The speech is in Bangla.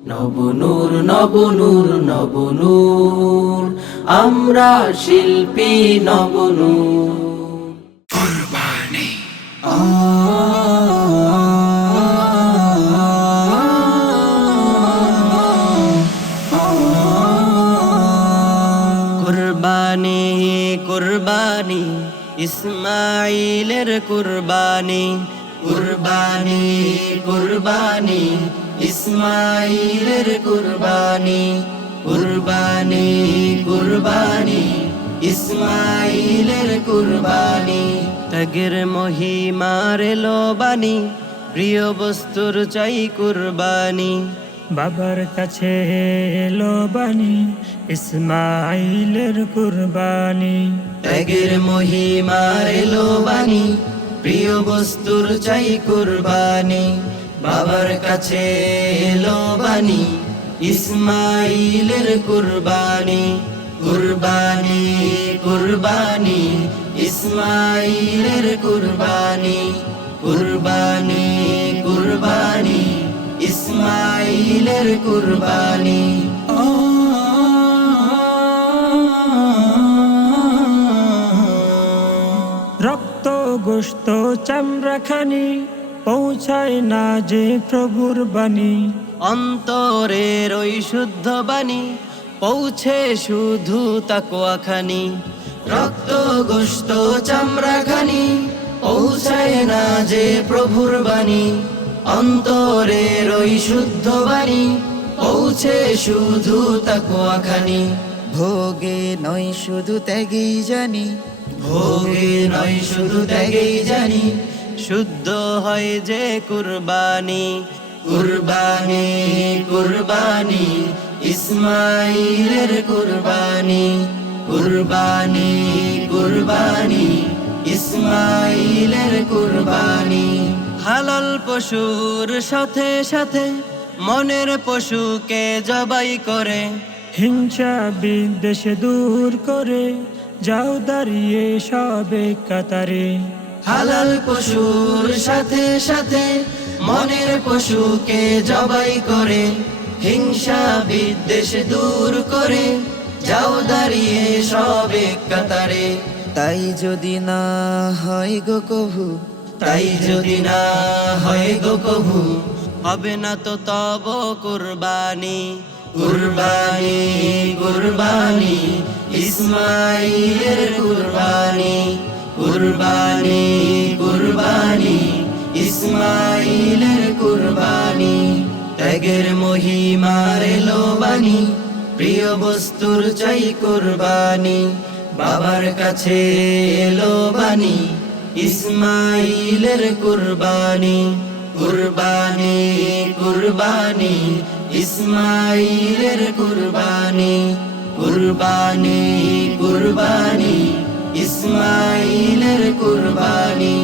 নবনূর নবনূর নবনূর, আমরা শিল্পী নবনূর। কুরবানি কুরবানি কুরবানি ইসমাইলের কুরবানি, কুরবানি কুরবানি ইসমাইলের কুরবানি, কুরবানি কুরবানি ইসমাইলের কুরবানি। ত্যাগের মহিমার লোবানি, প্রিয় বস্তুর চাই কুরবানি। বাবার কাছে এলো বাণী, ইসমাইলের কুরবানি। ত্যাগের মহিমার লোবানি, প্রিয় বস্তুর চাই কুরবানি। বাবার কাছে এলো বাণী, ইসমাইলের কুরবানি। কুরবানি কুরবানি ইসমাইলের কুরবানি, কুরবানি কুরবানি ইসমাইলের কুরবানি। রক্ত গোশত চামড়াখানি, পৌঁছায় না যে প্রভুর বাণী। অন্তরের ওই শুদ্ধ বাণী, পৌঁছে শুধু তাকওয়াখানি। রক্ত গোশত চামড়াখানি, পৌঁছায় না যে প্রভুর বাণী। অন্তরের ওই শুদ্ধ বাণী, পৌঁছে শুধু তাকওয়াখানি। ভোগে নয় শুধু ত্যাগেই জানি, ভোগে নয় শুধু ত্যাগেই জানি, শুদ্ধ হয় যে কুরবানি। কুরবানি কুরবানি ইসমাইলের কুরবানি, কুরবানি কুরবানি ইসমাইলের কুরবানি। হালাল পশুর সাথে সাথে মনের পশুকে জবাই করে, হিংসা বিদ্বেষ দূর করে, যাও দাঁড়িয়ে সবে কাতারে। হালাল পশুর সাথে সাথে মনের পশুকে জবাই করে, হিংসা বিদ্বেষ দূর করে, যাও দাঁড়িয়ে সবে কাতারে। তাই যদি না হয় গো কভু, তাই যদি না হয় গো কভু, হবে না তো তব কুরবানি। কুরবানি কুরবানি ইসমাইলের কুরবানি, কুরবানি কুরবানি ইসমাইলের কুরবানি। ত্যাগের মহিমার লোবানি, প্রিয় বস্তুর চাই কুরবানি। বাবার কাছে এলো বাণী, ইসমাইলের কুরবানি। কুরবানি কুরবানি ইসমাইলের কুরবানি, কুরবানি কুরবানি ইসমাইলের কুরবানি।